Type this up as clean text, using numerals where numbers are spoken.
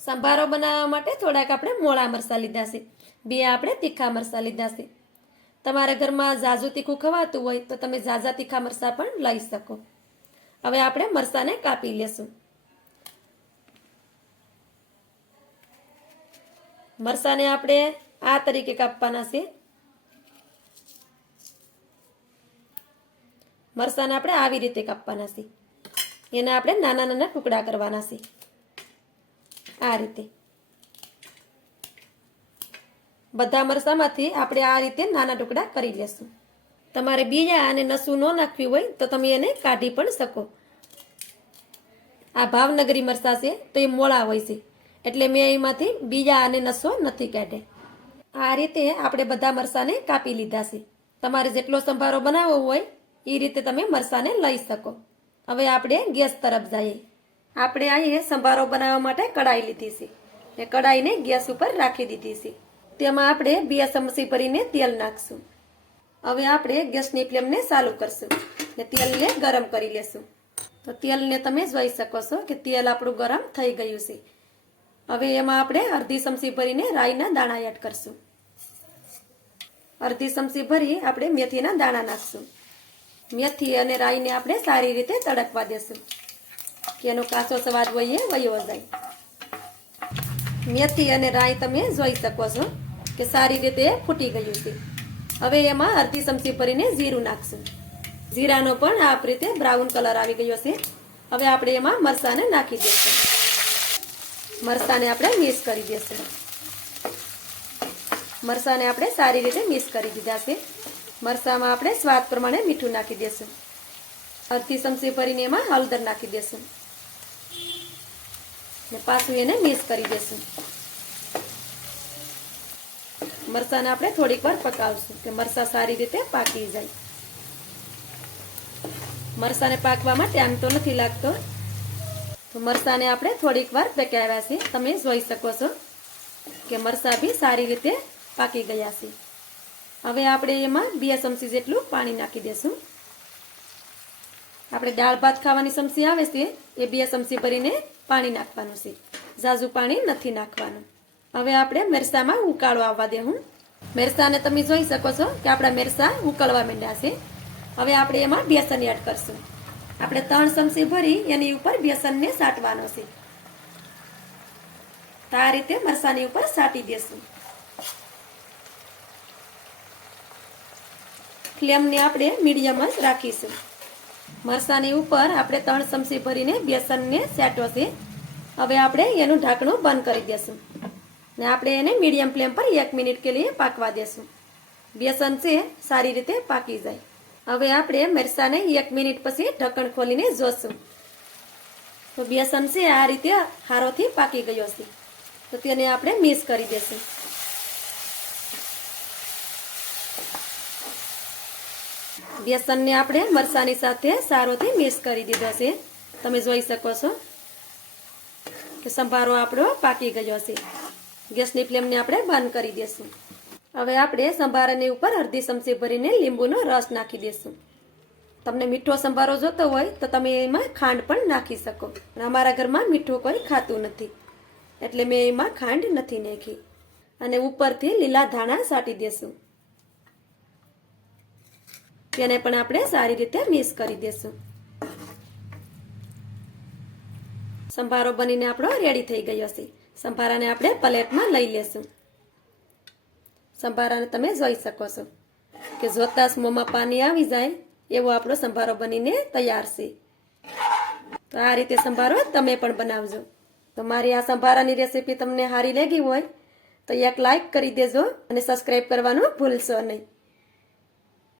સંભારો બનાવવા માટે થોડાક આપણે મોળા મરચાં લીધા છે, 2 આપણે તીખા મરચાં લીધા છે। તમારા ઘરમાં ઝાઝુ તીખું ખવાતું હોય તો તમે ઝાઝા તીખા મરચાં પણ લઈ શકો। હવે આપણે મરચાંને કાપી લેશું। મરચાંને આપણે આ તરીકે કાપવાના છે। મરચાંને આપણે આવી રીતે કાપવાના છે। એને આપણે નાના નાના ટુકડા કરવાના છે, આ રીતે। બધા મરચાંમાંથી આપણે આ રીતે નાના ટુકડા કરી લેશું। તમારે બીજા અને નસું ન નાખવી હોય તો તમે એને કાઢી પણ શકો। આ ભાવનગરી મરચાં છે તો એ મોળા હોય છે, એટલે મેં એમાંથી બીજા અને નસો નથી કાઢ્યા। આ રીતે આપણે બધા મરચાંને કાપી લીધા છે। તમારે જેટલો સંભારો બનાવવો હોય એ રીતે તમે મરચાંને લઈ શકો। હવે આપણે ગેસ તરફ જઈએ। આપણે અહીં સંભારો બનાવવા માટે કડાઈ લીધી છે, એ કડાઈને ગેસ ઉપર રાખી દીધી છે। તેમાં આપણે 2 ચમચી ભરીને તેલ નાખશું। હવે આપણે ગેસની ફ્લેમને ચાલુ કરશું ને તેલને ગરમ કરી લેશું। તો તેલને તમે જોઈ શકો છો કે તેલ આપણું ગરમ થઈ ગયું છે। હવે એમાં આપણે અડધી ચમચી ભરીને રાઈના દાણા એડ કરશું। અડધી ચમચી ભરી આપણે મેથીના દાણા નાખશું। મેથી અને રાઈને આપણે સારી રીતે તડકવા દેશું કે એનો કાચો સ્વાદ હોય એ વયો જાય। મેથી અને રાઈ તમે જોઈ શકો છો કે સારી રીતે ફૂટી ગયું છે। હવે એમાં અડધી ચમચી ભરીને જીરું નાખશું। જીરાનો પણ આ રીતે બ્રાઉન કલર આવી ગયો છે। હવે આપણે એમાં મરચાંને નાખી દઈશું। મરચાંને આપણે મિક્સ કરી દઈશું। મરચાંને આપણે સારી રીતે મિક્સ કરી દીધા છે। મરચાંમાં આપણે સ્વાદ પ્રમાણે મીઠું નાખી દઈશું। અડધી ચમચી ભરીને એમાં હળદર નાખી દઈશું ને પાછું એને મિક્સ કરી દઈશું। મરચાંને આપણે થોડીક વાર પકાવશું કે મરચાં સારી રીતે પાકી જાય। મરચાંને પાકવામાં ટાઈમ તો નથી લાગતો, તો મરચાંને આપણે થોડીક વાર પકાવ્યા છે। તમે જોઈ શકો છો કે મરચાં બી સારી રીતે પાકી ગયા છે। હવે આપણે એમાં 2 ચમચી જેટલું પાણી નાખી દઈશું। આપણે દાળ ભાત ખાવાની ચમચી આવે છે એ 2 ચમચી ભરીને પાણી નાખવાનું છે, ઝાઝુ પાણી નથી નાખવાનું। હવે આપણે મરચાંમાં ઉકાળો આવવા દેવું। મરચાંને તમે જોઈ શકો છો કે આપણા મરચાં ઉકળવા માંડ્યા છે। હવે આપણે એમાં બેસન એડ કરશું। આપણે 3 ચમચી ભરી એની ઉપર બેસનને સાટવાનો છે, તો આ રીતે મરચાંની ઉપર સાટી દેશું। ફ્લેમને આપણે મીડિયમ જ રાખીશું। મરચાંની ઉપર આપણે 3 ચમચી ભરીને બેસનને સાટ્યો છે। હવે આપણે એનું ઢાંકણું બંધ કરી દેશું ને આપણે એને મીડિયમ ફ્લેમ પર 1 મિનિટ કે લીએ પાકવા દેશું। બેસન છે સારી રીતે પાકી જાય। હવે આપણે મરચાંને 1 મિનિટ પછી ઢક્કણ ખોલીને જોશું તો બેસન છે આ રીતે હારોથી પાકી ગયો છે, તો તેને આપણે મિક્સ કરી દેશું। બેસનને આપણે મરચાંની સાથે સારોથી મિક્સ કરી દીધો છે। તમે જોઈ શકો છો કે સંભારો આપણો પાકી ગયો છે। ગેસની ફ્લેમને આપણે બંધ કરી દેશું। હવે આપણે સંભારાની ઉપર અડધી ચમચી ભરીને લીંબુનો રસ નાખી દેશું। તમને મીઠો સંભારો જોતો હોય તો તમે એમાં ખાંડ પણ નાખી શકો, પણ અમારા ઘરમાં મીઠું કોઈ ખાતું નથી એટલે મેં એમાં ખાંડ નથી નાખી। અને ઉપરથી લીલા ધાણા સાટી દેશું, તેને પણ આપણે સારી રીતે મિક્સ કરી દેશું। સંભારો બનીને આપણો રેડી થઈ ગયો છે। સંભારાને આપણે પ્લેટમાં લઈ લેશું। સંભારાને તમે જોઈ શકો છો કે જોતા જ મોંમાં પાણી આવી જાય એવો આપણો સંભારો બનીને તૈયાર છે। તો આ રીતે સંભારો તમે પણ બનાવજો। તો મારી આ સંભારાની રેસીપી તમને સારી લાગી હોય તો એક લાઈક કરી દેજો અને સબસ્ક્રાઈબ કરવાનું ભૂલશો નહીં।